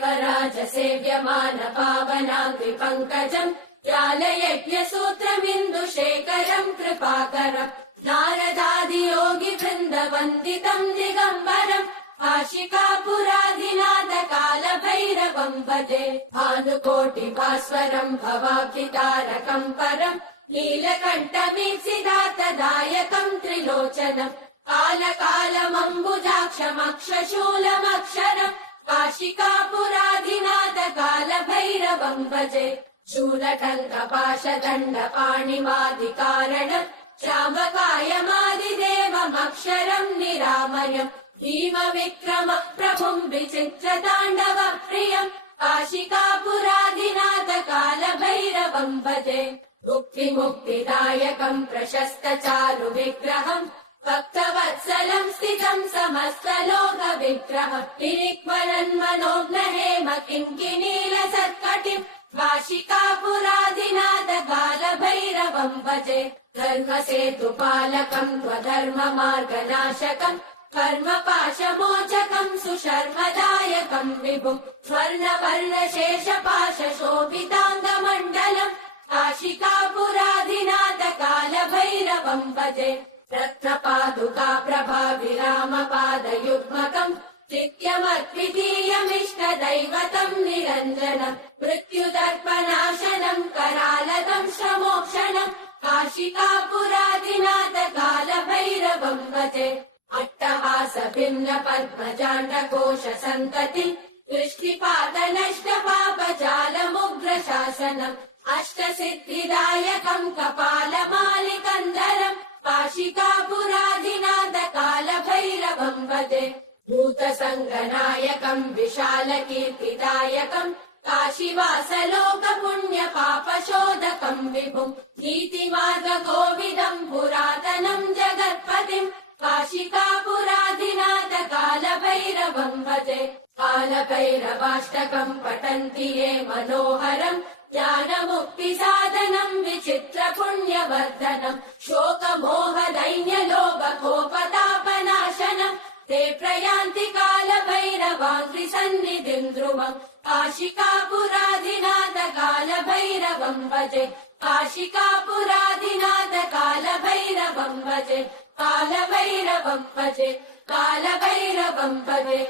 देवराज सेव्यमान पावनाङ्घ्रि पङ्कजम् ज्ञानयज्ञसूत्रमिन्दुशेखरम् कृपाकरम् नारदादियोगि वृन्दवन्दितम् दिगम्बरम् आशिकापुराधिनाथ कालभैरवम् भजे भानुकोटिभास्वरम् भवाब्धितारकम् परम् नीलकण्ठमीप्सिदातदायकम् त्रिलोचनम् कालकालमम्बुजाक्षमक्षशूलमक्षरम् काशिकापुराधिनाथ कालभैरवम् भजे शूलटङ्कपाशदण्डपाणिमादिकारणम् श्यामकायमादिदेवमक्षरम् निरामयम् भीमविक्रम प्रभुम् विचित्रताण्डव प्रियम् काशिकापुराधिनाथ कालभैरवम् भजे मुक्तिमुक्तिदायकम् प्रशस्त चारु विग्रहम् भक्तवत्सलम् स्थितम् समस्तलोक विग्रहम् निरिक्मरन्मनोग्नहेम किङ्किणील सत्कटिम् काशिकापुराधिनाथ कालभैरवम् भजे धर्मसेतुपालकम् त्वधर्ममार्गनाशकम् कर्मपाशमोचकम् सुशर्मदायकम् विभुम् स्वर्णवर्णशेषपाशशोभिताङ्गमण्डलम् काशिकापुराधिनाथ कालभैरवम् भजे रत्नपादुका प्रभाविरामपादयुग्मकम् नित्यमद्वितीयमिष्टदैवतम् निरञ्जनम् मृत्युदर्पनाशनम् करालदम् श्रमोक्षणम् काशिकापुराधिनाथ कालभैरवम् भजे अट्टहास भिन्न पद्मजाण्डकोश सन्ततिम् दृष्टिपातनष्टपापजालमुग्रशासनम् अष्टसिद्धिदायकम् कपालमालिकन्दरम् काशिकापुराधिनाथ कालभैरवम् भजे भूतसङ्गनायकम् विशालकीर्तिदायकम् काशीवासलोकपुण्यपापशोधकम् विभुम् नीतिमार्गकोविदम् पुरातनम् जगत्पतिम् काशिकापुराधिनाथ कालभैरवम् भजे कालभैरवाष्टकम् पठन्ति ये मनोहरम् ज्ञानमुक्तिसाधनम् विचित्रपुण्यवर्धनम् शोकमोहदैन्यलोभकोपतापनाशनम् ते प्रयान्ति कालभैरवाङ्घ्रिसन्निधिम् ध्रुवम् काशिकापुराधिनाथ कालभैरवम् भजे काशिकापुराधिनाथ कालभैरवम् भजे कालभैरवम् भजे कालभैरवम् भजे।